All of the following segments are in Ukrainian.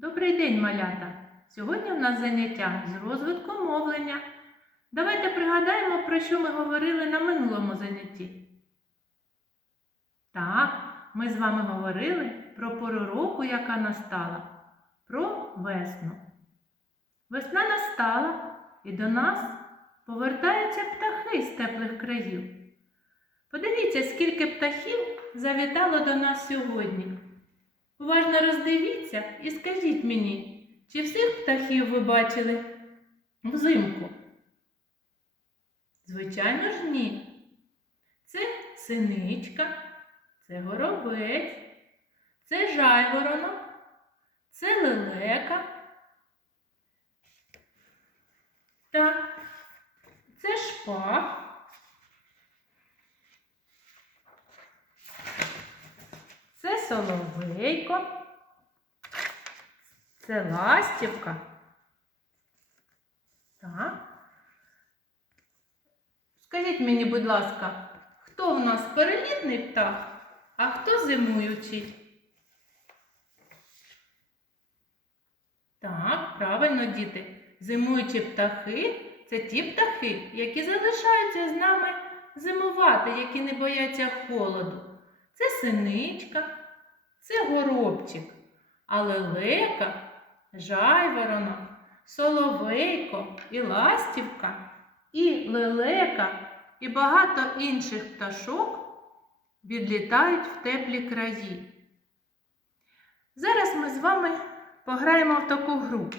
Добрий день, малята! Сьогодні в нас заняття з розвитку мовлення. Давайте пригадаємо, про що ми говорили на минулому занятті. Так, ми з вами говорили про пору року, яка настала, про весну. Весна настала і до нас повертаються птахи з теплих країв. Подивіться, скільки птахів завітало до нас сьогодні. Уважно роздивіться і скажіть мені, чи всіх птахів ви бачили взимку? Звичайно ж, ні. Це синичка, це горобець, це жайворонок, це лелека. Так, це шпак. Це соловейко, це ластівка. Так. Скажіть мені, будь ласка, хто в нас перелітний птах, а хто зимуючий? Так, правильно, діти. Зимуючі птахи це ті птахи, які залишаються з нами зимувати, які не бояться холоду. Це синичка, це горобчик, а лелека, жайворонок, соловейко і ластівка, і лелека, і багато інших пташок відлітають в теплі краї. Зараз ми з вами пограємо в таку гру.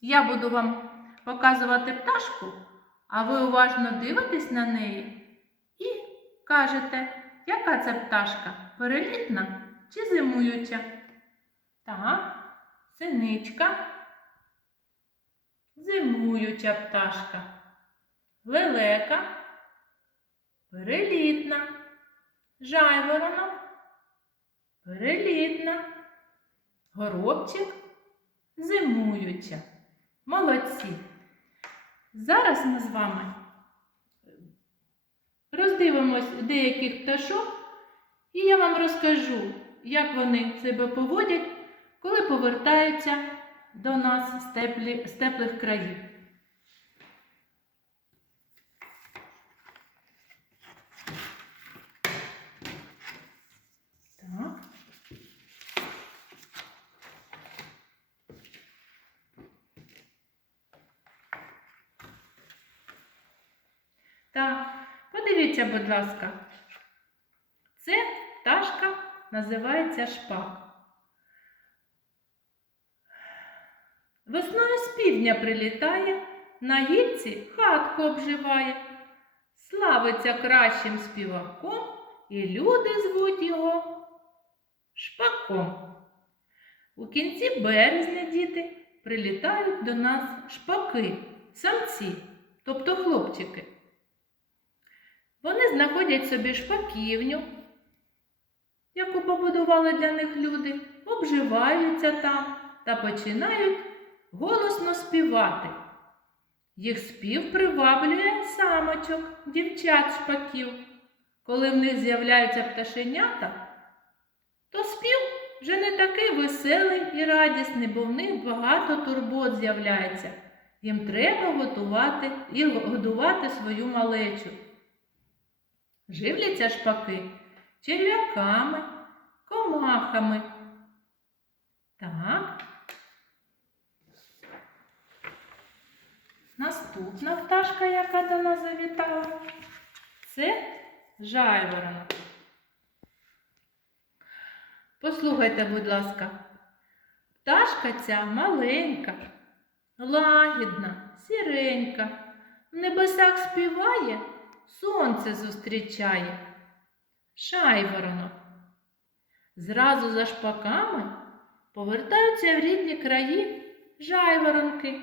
Я буду вам показувати пташку, а ви уважно дивитесь на неї і кажете, яка це пташка? Перелітна чи зимуюча? Так, синичка, зимуюча пташка, лелека, перелітна, жайворонок, перелітна, горобчик, зимуюча. Молодці. Зараз ми з вами роздивимось деяких пташок, і я вам розкажу, як вони себе поводять, коли повертаються до нас з, теплі, з теплих країв. Так. Подивіться, будь ласка. Це пташка називається шпак. Весною з півдня прилітає, на гілці хатку обживає. Славиться кращим співаком, і люди звуть його шпаком. У кінці березня діти прилітають до нас шпаки, самці, тобто хлопчики. Вони знаходять собі шпаківню, яку побудували для них люди, обживаються там та починають голосно співати. Їх спів приваблює самочок, дівчат шпаків. Коли в них з'являються пташенята, то спів вже не такий веселий і радісний, бо в них багато турбот з'являється. Їм треба готувати і годувати свою малечу. Живляться шпаки черв'яками, комахами. Так. Наступна пташка, яка до нас завітала, це жайворонок. Послухайте, будь ласка, пташка ця маленька, лагідна, сіренька, в небесах співає, сонце зустрічає. Шайворонок. Зразу за шпаками повертаються в рідні краї жайворонки.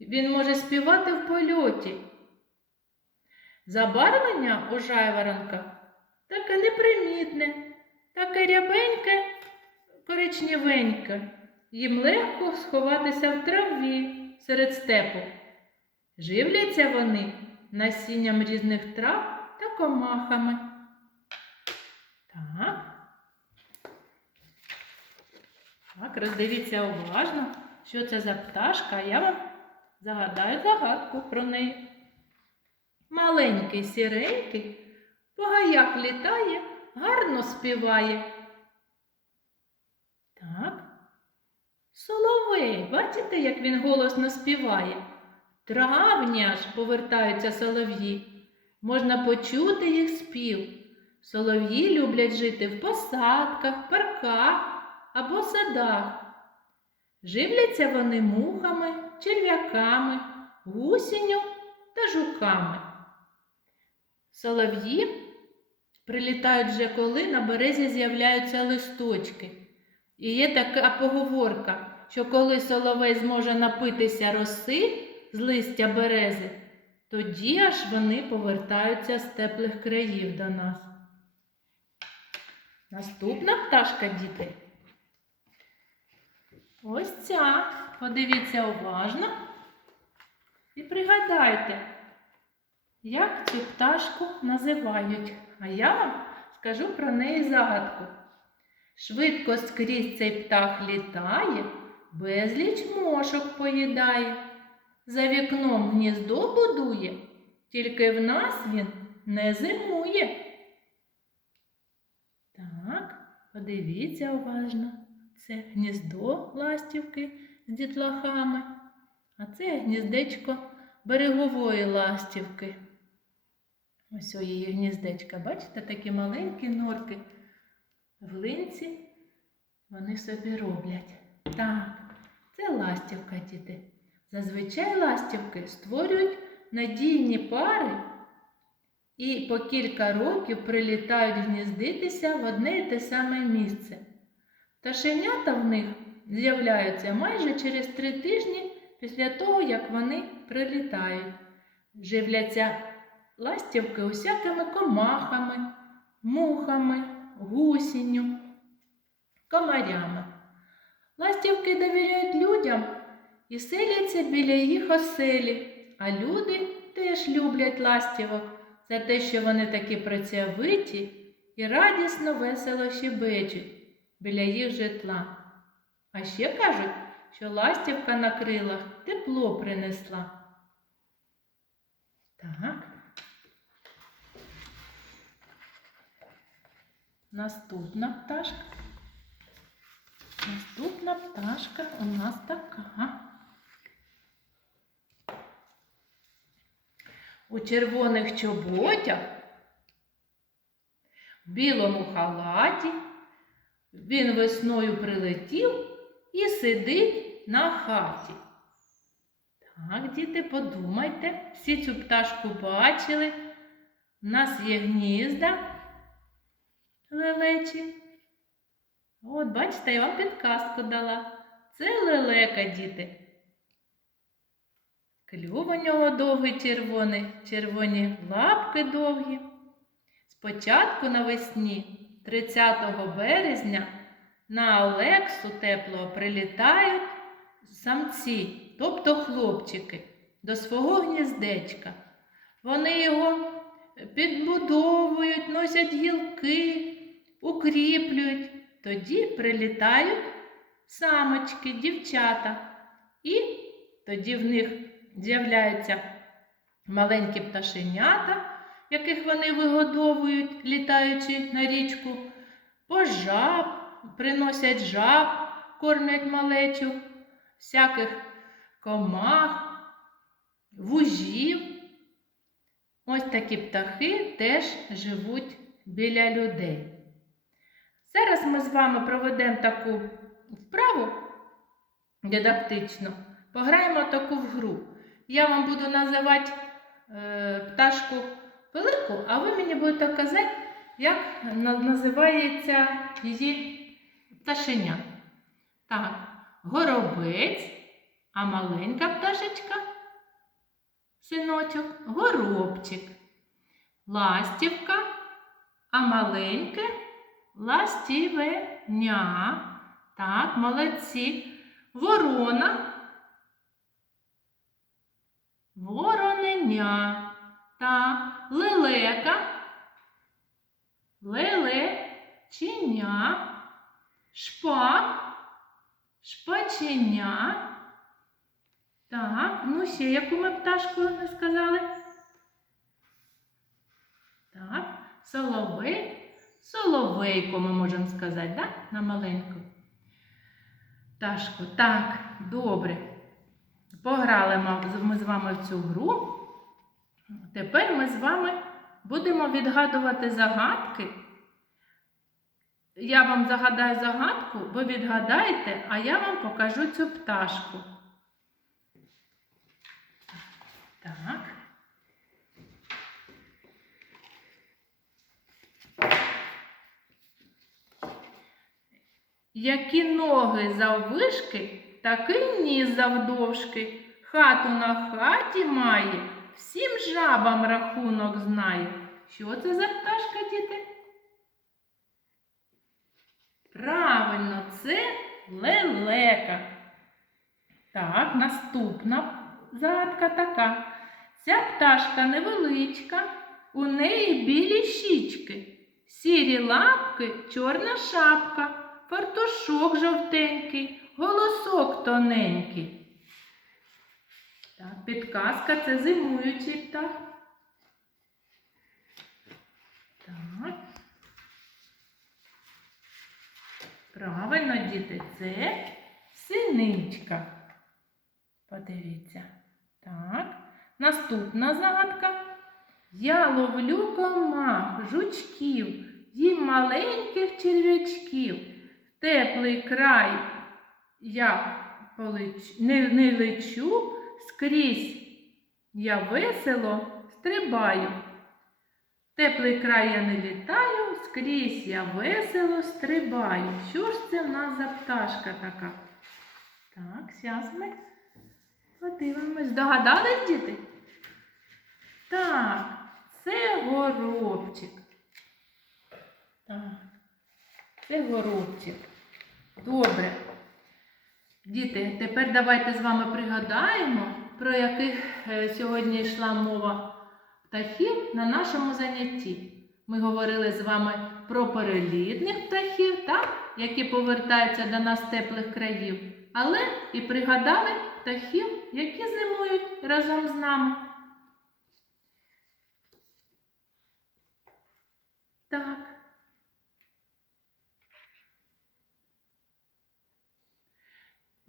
Він може співати в польоті. Забарвлення у жайворонка таке непримітне, таке рябеньке, коричневеньке. Їм легко сховатися в траві серед степу. Живляться вони насінням різних трав та комахами. Так. Так, роздивіться уважно, що це за пташка, а я вам загадаю загадку про неї. Маленький сіренький по гаях літає, гарно співає. Так. Соловей, бачите, як він голосно співає? Травня ж повертаються солов'ї. Можна почути їх спів. Солов'ї люблять жити в посадках, парках або садах. Живляться вони мухами, черв'яками, гусінню та жуками. Солов'ї прилітають вже коли на березі з'являються листочки. І є така поговорка, що коли соловей зможе напитися роси з листя берези, тоді аж вони повертаються з теплих країв до нас. Наступна пташка, діти. Ось ця. Подивіться уважно і пригадайте, як цю пташку називають. А я вам скажу про неї загадку. Швидко скрізь цей птах літає, безліч мошок поїдає. За вікном гніздо будує, тільки в нас він не зимує. Так, подивіться уважно. Це гніздо ластівки з дітлахами, а це гніздечко берегової ластівки. Ось о її гніздечка, бачите, такі маленькі норки в линці вони собі роблять. Так, це ластівка, діти. Зазвичай ластівки створюють надійні пари і по кілька років прилітають гніздитися в одне і те саме місце. Пташенята в них з'являються майже через три тижні після того, як вони прилітають. Живляться ластівки усякими комахами, мухами, гусінню, комарями. Ластівки довіряють людям і селяться біля їх оселі, а люди теж люблять ластівок за те, що вони такі працьовиті і радісно весело щебечуть біля їх житла. А ще кажуть, що ластівка на крилах тепло принесла. Так. Наступна пташка. Наступна пташка у нас така. У червоних чоботях, в білому халаті, він весною прилетів і сидить на хаті. Так, діти, подумайте, всі цю пташку бачили. У нас є гнізда лелечі. От, бачите, я вам підказку дала. Це лелека, діти. Клюв у нього довгий червоний, червоні лапки довгі. Спочатку навесні, 30 березня, на Олексу теплого прилітають самці, тобто хлопчики, до свого гніздечка. Вони його підбудовують, носять гілки, укріплюють. Тоді прилітають самочки, дівчата. І тоді в них з'являються маленькі пташенята, яких вони вигодовують, літаючи на річку, по жаб, приносять жаб, кормлять малечу, всяких комах, вужів. Ось такі птахи теж живуть біля людей. Зараз ми з вами проведемо таку вправу дидактичну, пограємо таку в гру. Я вам буду називати е, пташку велику, а ви мені будете казати, як називається її пташеня. Так, горобець, а маленька пташечка, синочок, горобчик, ластівка, а маленьке ластівеня. Так, молодці. Ворона. Вороненя. Та лелека. Лелеченя. Шпак. каченя. Так, ну ще яку ми пташку не сказали? Так, соловей. Соловейко ми можемо сказати, да? На маленьку. Пташку. Так, добре. Пограли ми з вами в цю гру. Тепер ми з вами будемо відгадувати загадки. Я вам загадаю загадку, ви відгадаєте, а я вам покажу цю пташку. Так. Які ноги заввишки, такий ніс завдовжки. Хату на хаті має, всім жабам рахунок знає. Що це за пташка, діти? Правильно, це лелека. Так, наступна загадка така. Ця пташка невеличка, у неї білі щічки, сірі лапки, чорна шапка, фартушок жовтенький, голосок тоненький. Так, підказка це зимуючий птах. Так. Правильно, діти, це синичка. Подивіться. Так. Наступна загадка. Я ловлю комах, жучків, їм маленьких черв'ячків. Теплий край я полеч... не, не лечу, скрізь я весело стрибаю. Теплий край я не літаю, скрізь я весело стрибаю. Що ж це в нас за пташка така? Так, зараз ми подивимось. Здогадались, діти? Так, це горобчик. Так, це горобчик. Добре. Діти, тепер давайте з вами пригадаємо, про яких е, сьогодні йшла мова птахів на нашому занятті. Ми говорили з вами про перелітних птахів, так, які повертаються до нас з теплих країв, але і пригадали птахів, які зимують разом з нами. Так.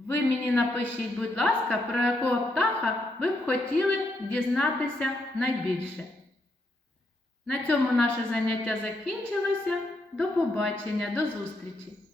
Ви мені напишіть, будь ласка, про якого птаха ви б хотіли дізнатися найбільше. На цьому наше заняття закінчилося. До побачення, до зустрічі!